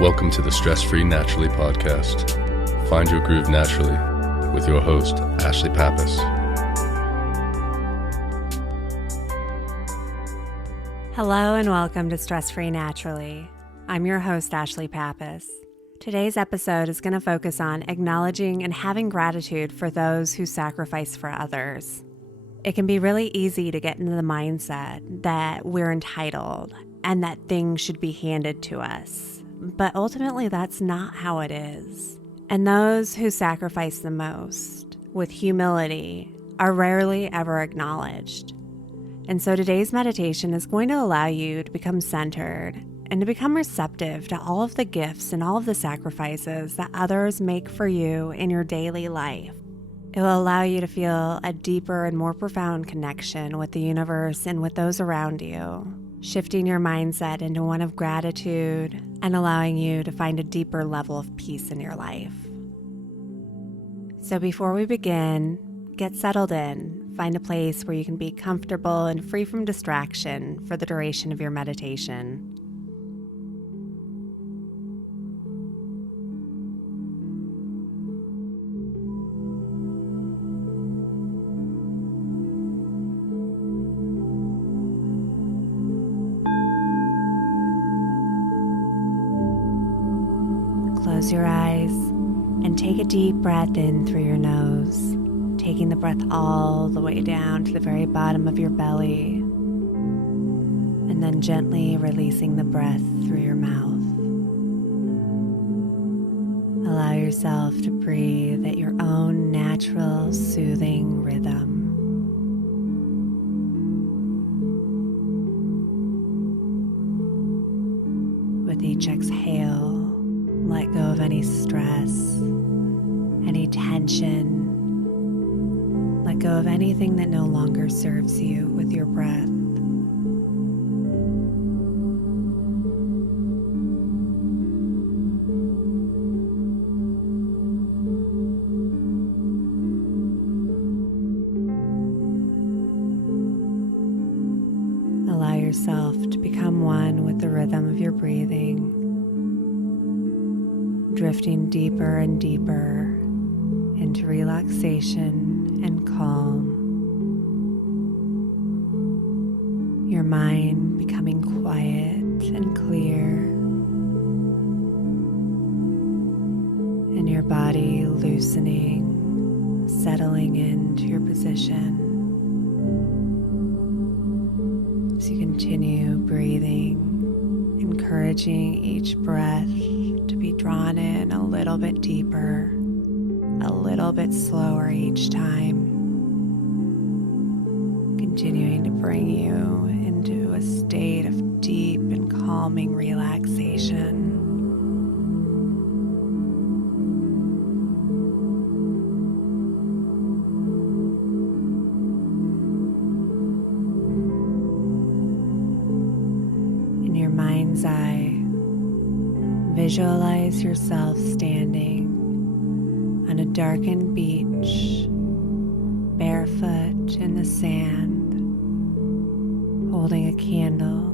Welcome to the Stress-Free Naturally podcast. Find your groove naturally with your host, Ashlie Pappas. Hello and welcome to Stress-Free Naturally. I'm your host, Ashlie Pappas. Today's episode is going to focus on acknowledging and having gratitude for those who sacrifice for others. It can be really easy to get into the mindset that we're entitled and that things should be handed to us. But ultimately, that's not how it is. And those who sacrifice the most, with humility, are rarely ever acknowledged. And so today's meditation is going to allow you to become centered and to become receptive to all of the gifts and all of the sacrifices that others make for you in your daily life. It will allow you to feel a deeper and more profound connection with the universe and with those around you, shifting your mindset into one of gratitude and allowing you to find a deeper level of peace in your life. So before we begin, get settled in, find a place where you can be comfortable and free from distraction for the duration of your meditation. Close your eyes and take a deep breath in through your nose, taking the breath all the way down to the very bottom of your belly, and then gently releasing the breath through your mouth. Allow yourself to breathe at your own natural, soothing rhythm. With each exhale, let go of any stress, any tension. Let go of anything that no longer serves you with your breath. Allow yourself to become one with the rhythm of your breathing, drifting deeper and deeper into relaxation and calm. Your mind becoming quiet and clear, and your body loosening, settling into your position. As you continue breathing, encouraging each breath to be drawn in a little bit deeper, a little bit slower each time, continuing to bring you into a state of deep and calming relaxation. In your mind's eye, visualize yourself standing on a darkened beach, barefoot in the sand, holding a candle.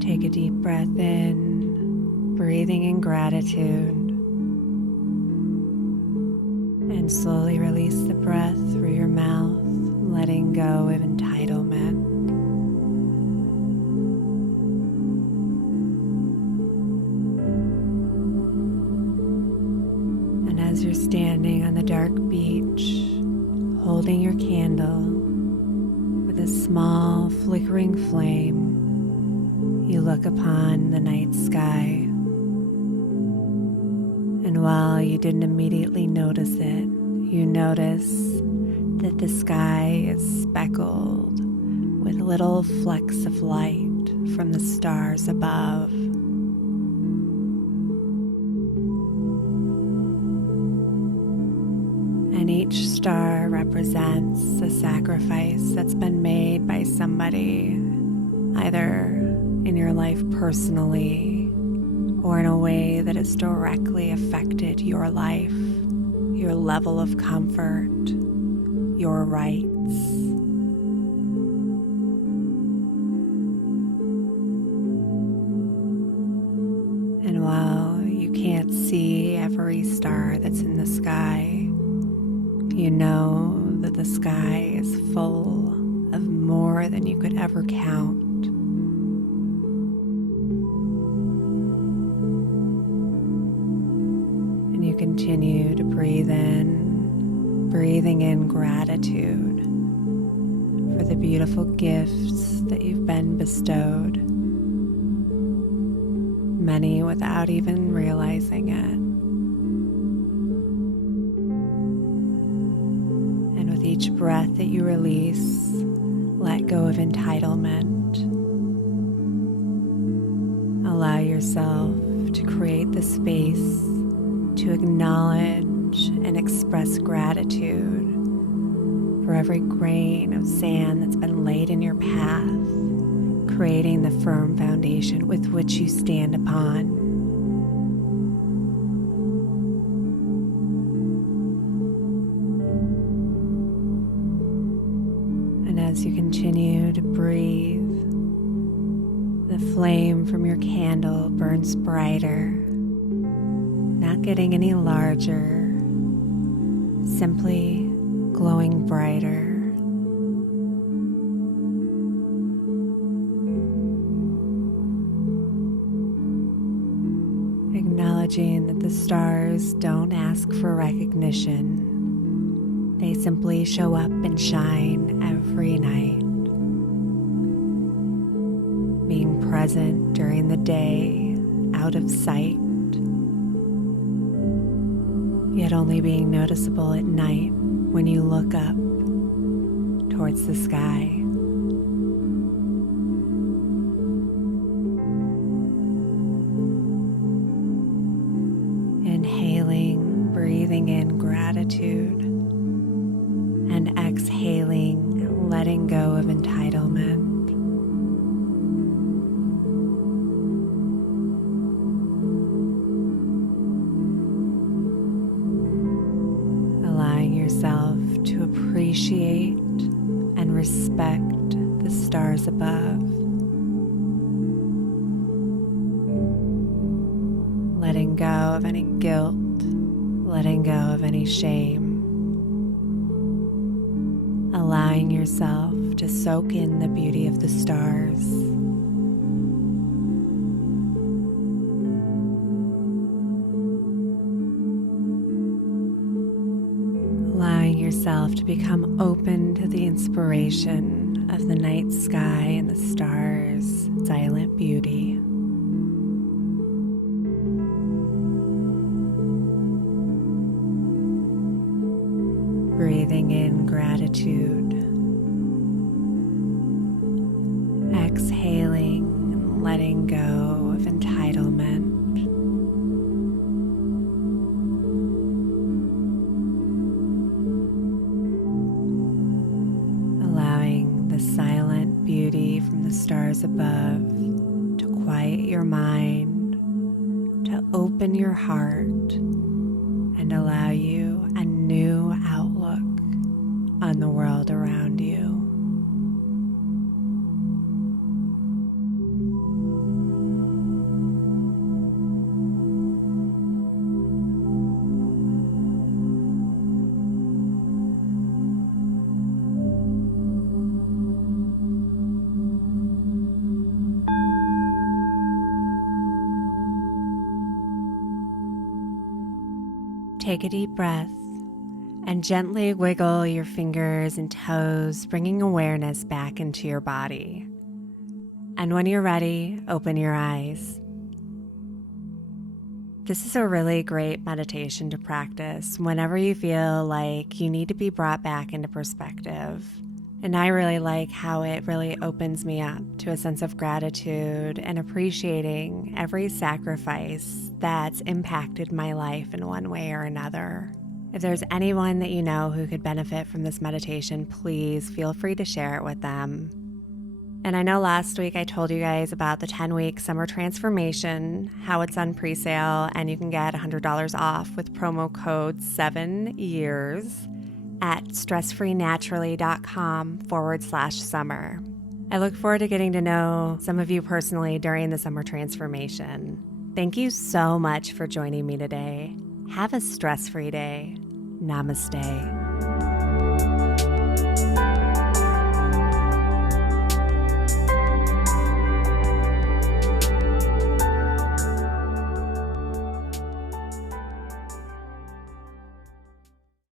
Take a deep breath in, breathing in gratitude. And slowly release the breath through your mouth, letting go of entitlement. And as you're standing on the dark beach, holding your candle with a small flickering flame, you look upon the night sky. And while you didn't immediately notice it, you notice that the sky is speckled with little flecks of light from the stars above. And each star represents a sacrifice that's been made by somebody, either in your life personally, or in a way that has directly affected your life, your level of comfort, your rights. And while you can't see every star that's in the sky, you know that the sky is full of more than you could ever count. And you continue to breathe in, breathing in gratitude for the beautiful gifts that you've been bestowed, many without even realizing it. And with each breath that you release, let go of entitlement. Allow yourself to create the space to acknowledge and express gratitude for every grain of sand that's been laid in your path, creating the firm foundation with which you stand upon. And as you continue to breathe, the flame from your candle burns brighter, not getting any larger, simply glowing brighter. Acknowledging that the stars don't ask for recognition. They simply show up and shine every night. Being present during the day, out of sight, yet only being noticeable at night when you look up towards the sky. Inhaling, breathing in gratitude, and exhaling, letting go of entitlement. Allowing yourself to appreciate and respect the stars above. Letting go of any guilt, letting go of any shame. Allowing yourself to soak in the beauty of the stars. Allowing yourself to become open to the inspiration of the night sky and the stars' silent beauty. Breathing in gratitude, exhaling and letting go of entitlement. Allowing the silent beauty from the stars above to quiet your mind, to open your heart, and allow you a new outlook on the world around you. Take a deep breath and gently wiggle your fingers and toes, bringing awareness back into your body. And when you're ready, open your eyes. This is a really great meditation to practice whenever you feel like you need to be brought back into perspective. And I really like how it really opens me up to a sense of gratitude and appreciating every sacrifice that's impacted my life in one way or another. If there's anyone that you know who could benefit from this meditation, please feel free to share it with them. And I know last week I told you guys about the 10-week summer transformation, how it's on pre-sale, and you can get $100 off with promo code 7years at stressfreenaturally.com/summer. I look forward to getting to know some of you personally during the summer transformation. Thank you so much for joining me today. Have a stress-free day. Namaste.